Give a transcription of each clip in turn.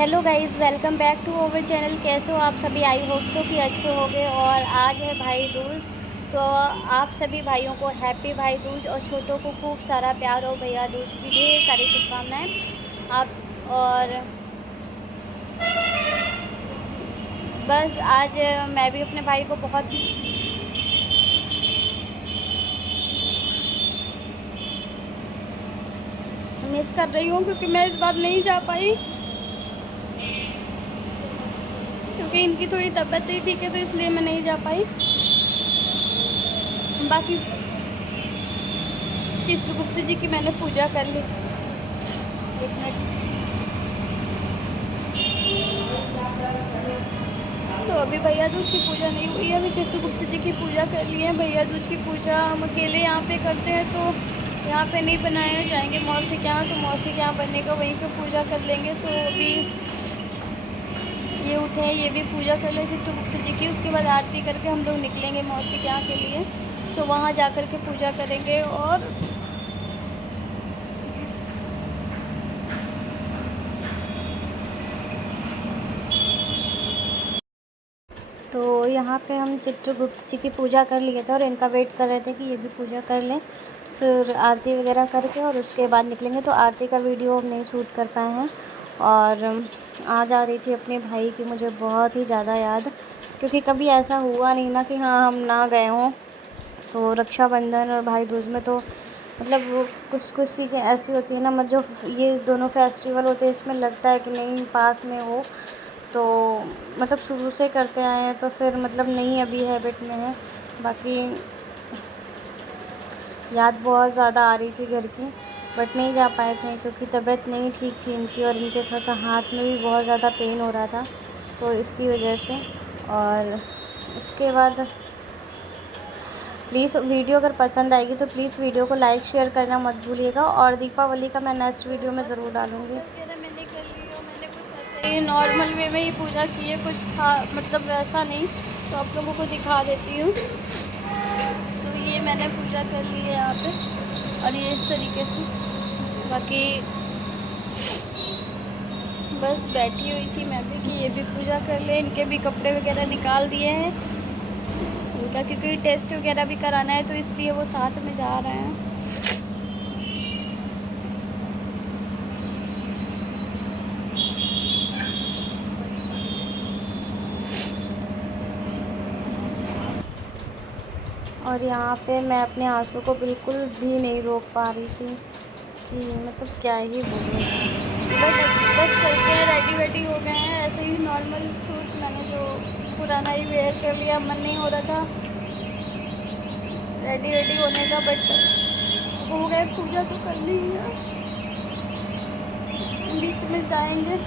Hello guys, welcome back to our channel. कैसे हो आप सभी? आई होप सो कि अच्छे होंगे। और आज है भाई दूज, तो आप सभी भाइयों को हैप्पी भाई दूज और छोटों को खूब सारा प्यार और भैया दूज की ढेर सारी शुभकामनाएं। आप और बस आज मैं भी अपने भाई को बहुत मिस कर रही हूँ, क्योंकि मैं इस बार नहीं जा पाई, क्योंकि इनकी थोड़ी तबीयत नहीं ठीक है, तो इसलिए मैं नहीं जा पाई। बाकी चित्रगुप्त जी की मैंने पूजा कर ली। एक मिनट। तो अभी भैया दूज की पूजा नहीं हुई है, अभी चित्रगुप्त जी की पूजा कर ली है। भैया दूज की पूजा हम अकेले यहाँ पे करते हैं, तो यहाँ पे नहीं बनाया जाएंगे मौसी के यहाँ, तो मौसी के यहाँ बनेगा, वहीं पे पूजा कर लेंगे। तो अभी ये उठे हैं, ये भी पूजा कर ले चित्रगुप्त जी की, उसके बाद आरती करके हम लोग निकलेंगे मौसी के यहाँ के लिए। तो वहाँ जा कर के पूजा करेंगे। और तो यहाँ पे हम चित्रगुप्त जी की पूजा कर लिए थे और इनका वेट कर रहे थे कि ये भी पूजा कर लें, फिर आरती वगैरह करके और उसके बाद निकलेंगे। तो आरती का वीडियो हम नहीं शूट कर पाए हैं। और आज आ रही थी अपने भाई की मुझे बहुत ही ज़्यादा याद, क्योंकि कभी ऐसा हुआ नहीं ना कि हाँ हम ना गए हों। तो रक्षाबंधन और भाई दूज में तो मतलब वो कुछ कुछ चीज़ें ऐसी होती हैं ना, मतलब जो ये दोनों फेस्टिवल होते हैं इसमें लगता है कि नहीं पास में हो, तो मतलब शुरू से करते आए हैं, तो फिर मतलब नहीं अभी हैबिट में है। बाकी याद बहुत ज़्यादा आ रही थी घर की, बट नहीं जा पाए थे क्योंकि तबीयत नहीं ठीक थी इनकी, और इनके थोड़ा सा हाथ में भी बहुत ज़्यादा पेन हो रहा था, तो इसकी वजह से। और उसके बाद प्लीज़ वीडियो अगर पसंद आएगी तो प्लीज़ वीडियो को लाइक शेयर करना मत भूलिएगा। और दीपावली का मैं नेक्स्ट वीडियो में ज़रूर डालूँगी। मैंने कर ली और मैंने कुछ ऐसे ही नॉर्मल वे में ही पूजा की है, कुछ था मतलब वैसा नहीं, तो आप लोगों को दिखा देती हूँ। तो ये मैंने पूजा कर ली है यहाँ पे, और ये इस तरीके से। बाकी बस बैठी हुई थी मैं भी कि ये भी पूजा कर ले। इनके भी कपड़े वगैरह निकाल दिए हैं इनका, क्योंकि टेस्ट वगैरह भी कराना है, तो इसलिए वो साथ में जा रहे हैं। और यहाँ पे मैं अपने आंसू को बिल्कुल भी नहीं रोक पा रही थी कि मतलब क्या ही बोलूँ। बस चलते हैं, रेडी वेडी हो गए हैं, ऐसे ही नॉर्मल सूट मैंने जो पुराना ही वेयर कर लिया, मन नहीं हो रहा था रेडी वेडी होने का, बट हो गए। पूजा तो करनी ही है, बीच में जाएंगे।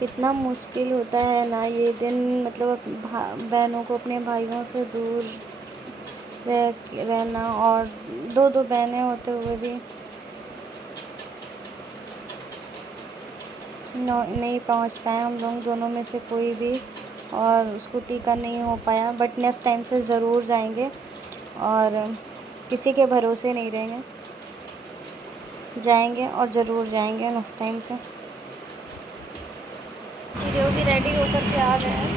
कितना मुश्किल होता है ना ये दिन, मतलब बहनों को अपने भाइयों से दूर रहना, और दो दो बहनें होते हुए भी नहीं पहुंच पाए हम लोग दोनों में से कोई भी, और स्कूटी का नहीं हो पाया। बट नेक्स्ट टाइम से ज़रूर जाएंगे, और किसी के भरोसे नहीं रहेंगे, जाएंगे और ज़रूर जाएंगे नेक्स्ट टाइम से। वीडियो भी रेडी होकर के आ गए हैं,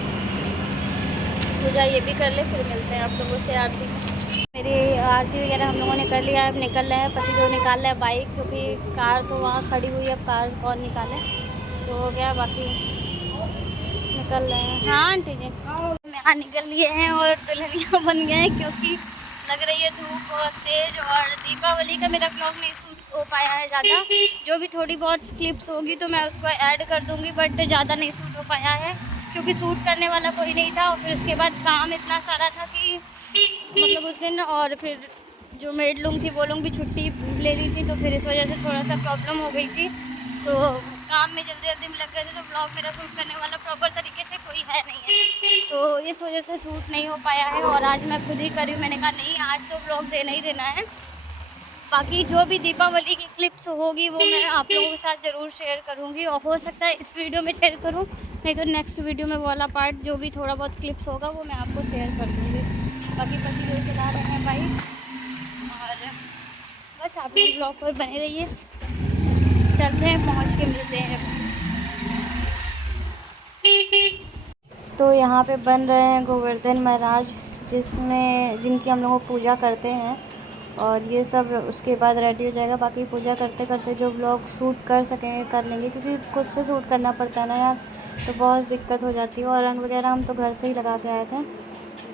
पूजा ये भी कर ले, फिर मिलते हैं आप लोगों से आरती में। मेरी आरती वगैरह हम लोगों ने कर लिया है, अब निकल रहे हैं। पति जो निकाल रहा है बाइक, क्योंकि कार तो वहाँ खड़ी हुई है, अब कार कौन निकाले, तो हो गया। बाकी निकल रहे हैं। हाँ आंटी जी, यहाँ निकल लिए हैं और दुल्हनिया बन गए हैं, क्योंकि लग रही है धूप बहुत तेज़। और दीपावली का मेरा ब्लॉग नहीं शूट हो पाया है ज़्यादा, जो भी थोड़ी बहुत क्लिप्स होगी तो मैं उसको ऐड कर दूँगी, बट ज़्यादा नहीं शूट हो पाया है, क्योंकि शूट करने वाला कोई नहीं था। और फिर उसके बाद काम इतना सारा था कि मतलब उस दिन, और फिर जो मेड लोग थी वो लोग भी छुट्टी ले ली थी, तो फिर इस वजह से थोड़ा सा प्रॉब्लम हो गई थी। तो काम में जल्दी जल्दी में लग गए थे, तो ब्लॉग मेरा शूट करने वाला प्रॉपर तरीके से कोई है नहीं है, तो इस वजह से शूट नहीं हो पाया है। और आज मैं खुद ही करी, मैंने कहा नहीं आज तो ब्लॉग देना ही देना है। बाकी जो भी दीपावली की क्लिप्स होगी वो मैं आप लोगों के साथ ज़रूर शेयर करूँगी, और हो सकता है इस वीडियो में शेयर करूँ, नहीं तो नेक्स्ट वीडियो में वाला पार्ट जो भी थोड़ा बहुत क्लिप्स होगा वो मैं आपको शेयर कर दूँगी। बाकी पति जो चला रहे हैं बाइक, और बस आप लोग ब्लॉग पर बने रहिए, चलते हैं, पहुँच के मिलते हैं। तो यहाँ पे बन रहे हैं गोवर्धन महाराज, जिनकी हम लोग पूजा करते हैं, और ये सब उसके बाद रेडी हो जाएगा। बाकी पूजा करते करते जो ब्लॉग शूट कर सकेंगे कर लेंगे, क्योंकि खुद से शूट करना पड़ता है ना यार, तो बहुत दिक्कत हो जाती है। और रंग वगैरह हम तो घर से ही लगा के आए थे।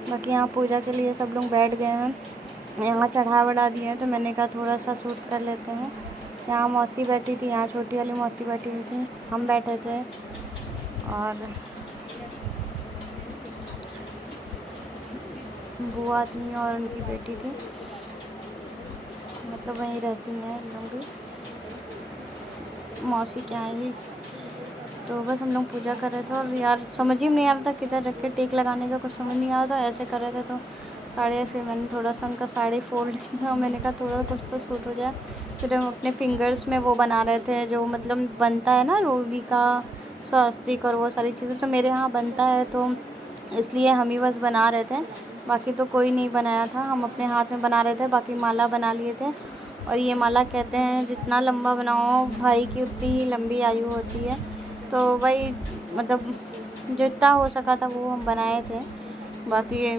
बाकी यहाँ पूजा के लिए सब लोग बैठ गए हैं, यहाँ चढ़ा बढ़ा दिए हैं, तो मैंने कहा थोड़ा सा शूट कर लेते हैं। यहाँ मौसी बैठी थी, यहाँ छोटी वाली मौसी बैठी हुई थी, हम बैठे थे, और बुआ थी और उनकी बेटी थी, मतलब वहीं रहती हैं लोग भी, मौसी क्या आई। तो बस हम लोग पूजा कर रहे थे, और यार समझ ही नहीं आ रहा था किधर रख के टेक लगाने का, कुछ समझ नहीं आ रहा था। ऐसे कर रहे थे तो साड़ी, फिर मैंने थोड़ा सा उनका साड़ी फोल्ड किया, और मैंने कहा थोड़ा कुछ तो सूट हो जाए। फिर हम अपने फिंगर्स में वो बना रहे थे, जो मतलब बनता है ना रोगी का स्वास्तिक और वो सारी चीज़ें, तो मेरे यहाँ बनता है, तो इसलिए हम ही बस बना रहे थे, बाकी तो कोई नहीं बनाया था। हम अपने हाथ में बना रहे थे, बाकी माला बना लिए थे। और ये माला कहते हैं जितना लंबा बनाओ भाई की उतनी ही लंबी आयु होती है, तो भाई मतलब जितना हो सका था वो हम बनाए थे। बाकी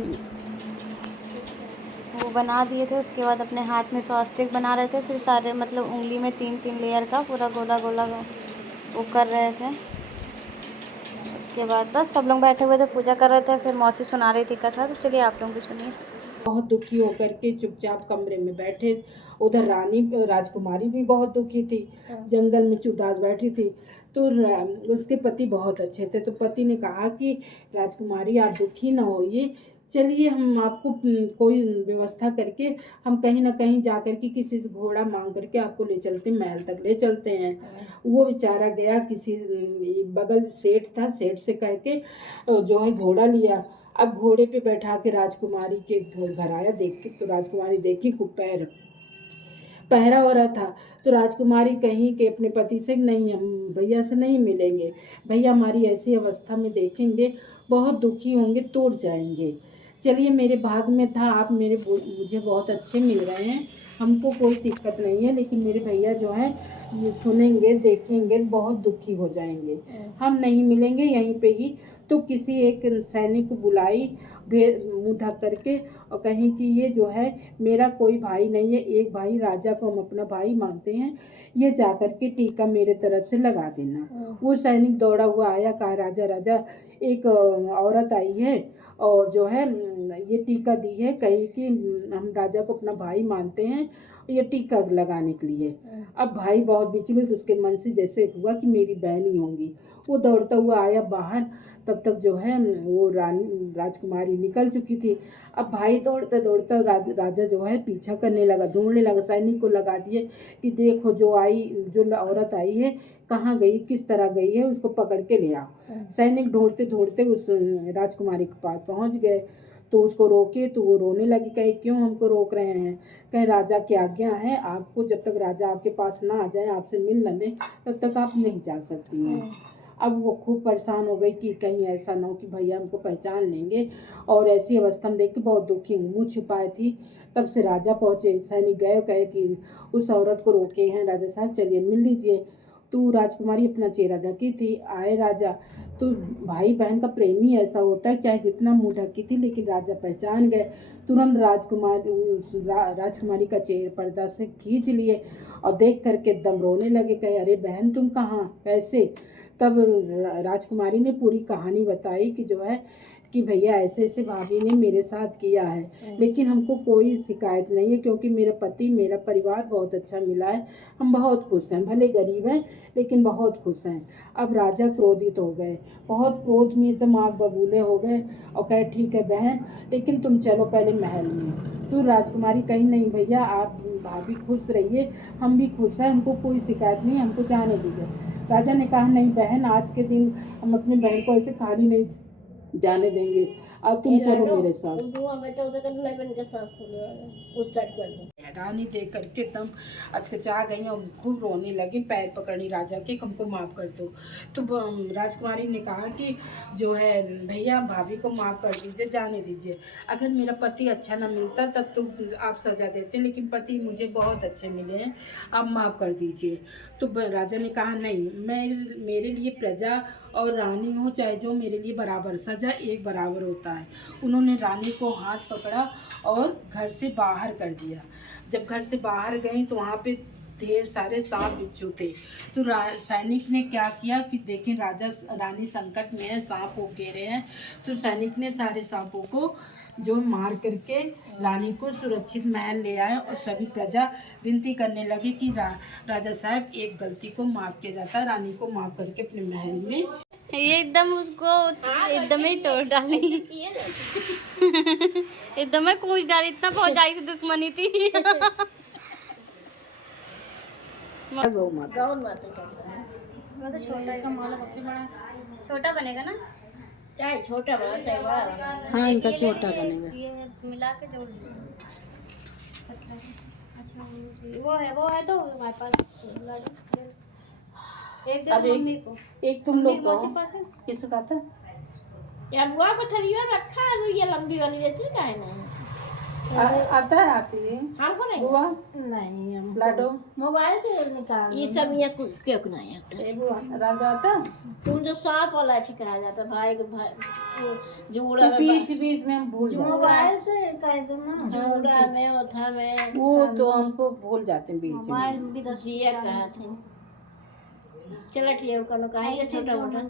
वो बना दिए थे, उसके बाद अपने हाथ में स्वास्तिक बना रहे थे, फिर सारे मतलब उंगली में 3-3 लेयर का पूरा गोला गोला वो कर रहे थे। उसके बाद बस सब लोग बैठे हुए थे, पूजा कर रहे थे, फिर मौसी सुना रही थी कथा, तो चलिए आप लोग भी सुनिए। बहुत दुखी होकर के चुपचाप कमरे में बैठे। उधर रानी राजकुमारी भी बहुत दुखी थी, जंगल में चुपचाप बैठी थी। तो उसके पति बहुत अच्छे थे, तो पति ने कहा कि राजकुमारी आप दुखी ना होइए, चलिए हम आपको कोई व्यवस्था करके हम कहीं ना कहीं जा कर के किसी से घोड़ा मांग करके आपको ले चलते, महल तक ले चलते हैं। वो बेचारा गया, किसी बगल सेठ था, सेठ से कह के जो है घोड़ा लिया। अब घोड़े पे बैठा के राजकुमारी के घर आया, देख के तो राजकुमारी देखी खूब पहरा हो रहा था। तो राजकुमारी कहीं कि अपने पति से नहीं, हम भैया से नहीं मिलेंगे, भैया हमारी ऐसी अवस्था में देखेंगे बहुत दुखी होंगे, टूट जाएंगे। चलिए मेरे भाग में था, आप मुझे बहुत अच्छे मिल रहे हैं, हमको कोई दिक्कत नहीं है, लेकिन मेरे भैया जो है सुनेंगे देखेंगे बहुत दुखी हो जाएंगे, हम नहीं मिलेंगे यहीं पे ही। तो किसी एक सैनिक को बुलाई, मुँह ढक करके, और कहीं कि ये जो है मेरा कोई भाई नहीं है, एक भाई राजा को हम अपना भाई मानते हैं, ये जा कर के टीका मेरे तरफ से लगा देना। वो सैनिक दौड़ा हुआ आया, कहा राजा राजा एक औरत आई है और जो है ये टीका दी है, कहीं कि हम राजा को अपना भाई मानते हैं, ये टीका लगाने के लिए। अब भाई बहुत विचलित, उसके मन से जैसे हुआ कि मेरी बहन ही होंगी। वो दौड़ता हुआ आया बाहर, तब तक जो है वो राजकुमारी निकल चुकी थी। अब भाई दौड़ता दौड़ता राजा जो है पीछा करने लगा, ढूंढने लगा, सैनिक को लगा दिए कि देखो जो औरत आई है कहाँ गई, किस तरह गई है, उसको पकड़ के ले आओ। सैनिक ढूंढते ढूंढते उस राजकुमारी के पास पहुंच गए, तो उसको रोके तो वो रोने लगी, कहे क्यों हमको रोक रहे हैं, कहे राजा की आज्ञा है आपको, जब तक राजा आपके पास ना आ जाए, आपसे मिल न ले, तब तक आप नहीं जा सकती हैं। अब वो खूब परेशान हो गई कि कहीं ऐसा ना हो कि भैया हमको पहचान लेंगे, और ऐसी अवस्था में देख के बहुत दुखी, मुँह छुपाए थी। तब से राजा पहुँचे, सैनिक गए, कहे कि उस औरत को रोके हैं राजा साहब, चलिए मिल लीजिए। तो राजकुमारी अपना चेहरा ढकी थी, आए राजा। तो भाई बहन का प्रेम ही ऐसा होता है, चाहे जितना मुँह ढकी थी, लेकिन राजा पहचान गए। तुरंत राजकुमारी का चेहरा पर्दा से खींच लिए और देख करके एकदम रोने लगे, कहे अरे बहन तुम कहाँ, कैसे। तब राजकुमारी ने पूरी कहानी बताई कि जो है कि भैया ऐसे ऐसे भाभी ने मेरे साथ किया है, लेकिन हमको कोई शिकायत नहीं है, क्योंकि मेरा पति मेरा परिवार बहुत अच्छा मिला है, हम बहुत खुश हैं, भले गरीब हैं लेकिन बहुत खुश हैं। अब राजा क्रोधित हो गए, बहुत क्रोध में एकदम आग बबूले हो गए, और कहे ठीक है बहन, लेकिन तुम चलो पहले महल में। तो राजकुमारी कही नहीं भैया आप भाभी खुश रहिए, हम भी खुश हैं, हमको कोई शिकायत नहीं, हमको जाने दीजिए। राजा ने कहा नहीं बहन, आज के दिन हम अपनी बहन को ऐसे खाली नहीं जाने देंगे, अब तुम चलो मेरे साथ। रानी देख करके एकदम अचकचा गई और खूब रोने लगी, पैर पकड़ी राजा के, हमको माफ़ कर दो। तो राजकुमारी ने कहा कि जो है भैया भाभी को माफ़ कर दीजिए, जाने दीजिए। अगर मेरा पति अच्छा ना मिलता तब तो आप सज़ा देते, लेकिन पति मुझे बहुत अच्छे मिले हैं, आप माफ़ कर दीजिए। तो राजा ने कहा नहीं, मेरे लिए प्रजा और रानी हो चाहे जो, मेरे लिए बराबर, सज़ा एक बराबर होता है। उन्होंने रानी को हाथ पकड़ा और घर से बाहर कर दिया। जब घर से बाहर गई तो वहाँ पे ढेर सारे सांप बिच्छू थे। तो सैनिक ने क्या किया कि देखें राजा रानी संकट में है, सांप वो घेरे हैं, तो सैनिक ने सारे सांपों को जो मार करके रानी को सुरक्षित महल ले आए। और सभी प्रजा विनती करने लगी कि राजा साहब एक गलती को माफ़ किया जाता है, रानी को माफ़ करके अपने महल में। ये एकदम उसको एकदम ही तोड़ डाली, एकदम ही कूच डाली, इतना फौजाई से दुश्मनी थी। गौ माता वो तो छोटा ही, माला सबसे बड़ा छोटा बनेगा ना, चाहे छोटा बड़ा चाहे बड़ा। हाँ, इनका छोटा बनेगा। ये मिला के जोड़ दीजिए। अच्छा वो है तो हमारे पास एक दो मम्मी को, एक तुम लोग मौसी पास है। किसको कहता है? यार बुआ पथरिया रखा है, तो ये लंबी वाली रहती है काहे नहीं? आता है आती है हमको नहीं बुआ नहीं हम लाडो मोबाइल से निकाल ये सब ये कुछ क्यों नहीं आता। ए बुआ राजा आता तुम जो सांप वाला ठिकाया जाता भाई के भाई जोड़ा तो बीच बीच में हम भूल जाते मोबाइल से कह दो ना, जोड़ा में ओथा में वो तो हमको भूल जाते हैं बीच में। मोबाइल भी दसिया कहा थे। चलो ठीक है, कनो कहीं छोटा मोटा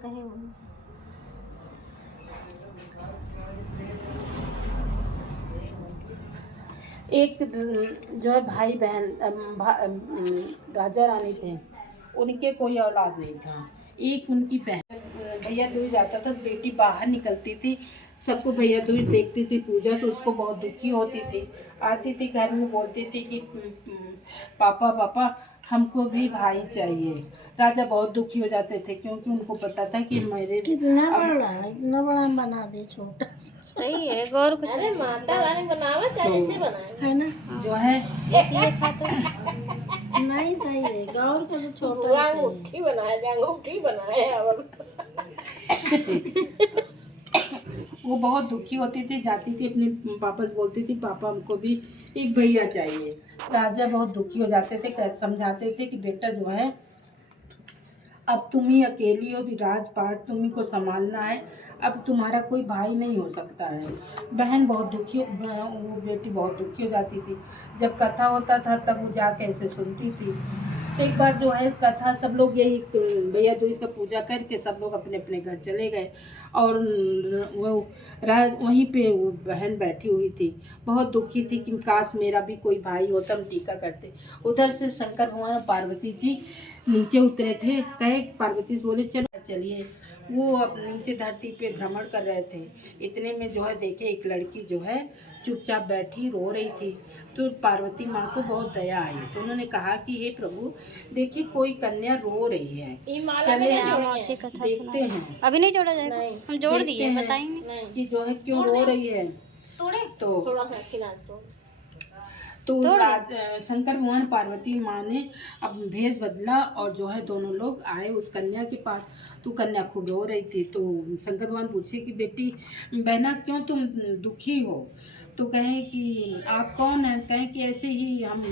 एक जो है भाई बहन राजा रानी थे, उनके कोई औलाद नहीं था। एक उनकी बहन भैया दूज जाता था, बेटी बाहर निकलती थी, सबको भैया दूज देखती थी पूजा, तो उसको बहुत दुखी होती थी। आती थी घर में बोलती थी कि पापा पापा हमको भी भाई चाहिए। राजा बहुत दुखी हो जाते थे, क्योंकि उनको पता था कि मेरे कितना बड़ा इतना बड़ा हम बना दे छोटा सा। सही है गौर कुछ अरे माता रानी बनावा चाहे जैसे बनाए है ना, जो है ये खाते नहीं सही है, गौर का तो छोटा अंगूठी बनाए, अंगूठी बनाए और वो बहुत दुखी होती थी, जाती थी अपने पापा से बोलती थी पापा हमको भी एक भैया चाहिए। राजा बहुत दुखी हो जाते थे, समझाते थे कि बेटा जो है अब तुम ही अकेली हो, राजपाट तुम ही को संभालना है, अब तुम्हारा कोई भाई नहीं हो सकता है। बहन बहुत दुखी, वो बेटी बहुत दुखी हो जाती थी। जब कथा होता था तब वो जा कैसे सुनती थी। तो एक बार जो है कथा सब लोग यही भैया दूज का पूजा करके सब लोग अपने अपने घर चले गए, और वो वहीं पे वो बहन बैठी हुई थी, बहुत दुखी थी कि काश मेरा भी कोई भाई होता, हम टीका करते। उधर से शंकर भगवान और पार्वती जी नीचे उतरे थे, कहे पार्वती से बोले चलिए। वो नीचे धरती पे भ्रमण कर रहे थे, इतने में जो है देखे एक लड़की जो है चुपचाप बैठी रो रही थी। तो पार्वती माँ को बहुत दया आई, तो उन्होंने कहा कि हे प्रभु देखिए कोई कन्या रो रही है, चले देखते हैं। अभी नहीं जोड़ा जाएगा, हम जोड़ दिए, बताएंगे कि जो है क्यों रो रही है। तो थोड़ा सा खिला दो। तो शंकर भगवान पार्वती माँ ने अब भेष बदला और जो है दोनों लोग आए उस कन्या के पास। तो कन्या खूब रो रही थी, तो शंकर भगवान पूछे कि बेटी बहना क्यों तुम दुखी हो? तो कहें कि आप कौन हैं? कहें कि ऐसे ही हम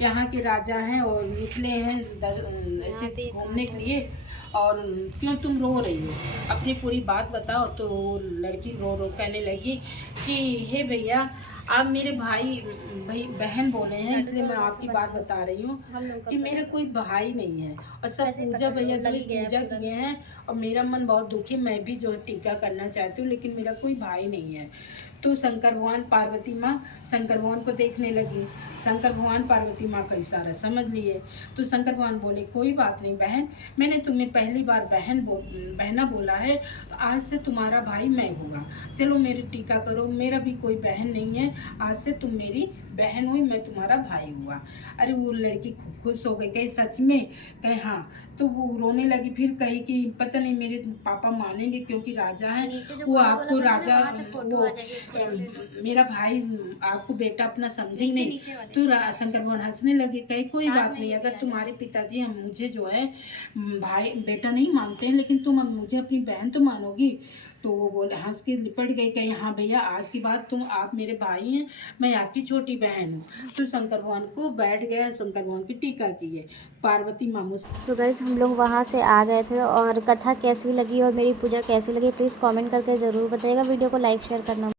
यहाँ के राजा हैं और निकले हैं ऐसे घूमने के लिए, और क्यों तुम रो रही हो, अपनी पूरी बात बताओ। तो लड़की रो रो कहने लगी कि हे भैया आप मेरे भाई बहन बोले हैं, इसलिए मैं आपकी बात बता रही हूँ कि मेरा कोई भाई नहीं है, और सब पूजा भैया पूजा किए हैं और मेरा मन बहुत दुखी, मैं भी जो टीका करना चाहती हूँ, लेकिन मेरा कोई भाई नहीं है। तो शंकर भगवान पार्वती माँ शंकर भगवान को देखने लगी। शंकर भगवान पार्वती माँ का इशारा समझ लिए। तो शंकर भगवान बोले कोई बात नहीं बहन, मैंने तुम्हें पहली बार बहना बोला है, तो आज से तुम्हारा भाई मैं होगा, चलो मेरी टीका करो, मेरा भी कोई बहन नहीं है, आज से तुम मेरी बहन हुई, मैं तुम्हारा भाई हुआ। अरे वो लड़की खूब खुश हो गई, कही सच में, कहे हाँ। तो वो रोने लगी, फिर कही कि पता नहीं मेरे पापा मानेंगे क्योंकि राजा हैं, नीचे जो वो गाँव आपको वाला राजा, वहाँ से फोटो वो आ जाएगी, फोटो ले लो। मेरा भाई आपको बेटा अपना समझेंगे नीचे नहीं। नीचे वाले तो शंकर भगवान हंसने लगे, कही कोई साथ बात में नहीं, ये अगर भी आ तुम्हारे पिताजी हम मुझे जो है भाई बेटा नहीं मानते हैं, लेकिन तुम मुझे अपनी बहन तो मानोगी। तो वो बोले, हंस के लिपट गई, कही हाँ भैया आज के बाद आप मेरे भाई हैं, मैं आपकी छोटी बहन हूँ। तो शंकर भगवान को बैठ गया, शंकर भगवान की टीका की है पार्वती मामू। सो गाइस हम लोग वहाँ से आ गए थे, और कथा कैसी लगी और मेरी पूजा कैसी लगी प्लीज़ कमेंट करके ज़रूर बताइएगा। वीडियो को लाइक शेयर करना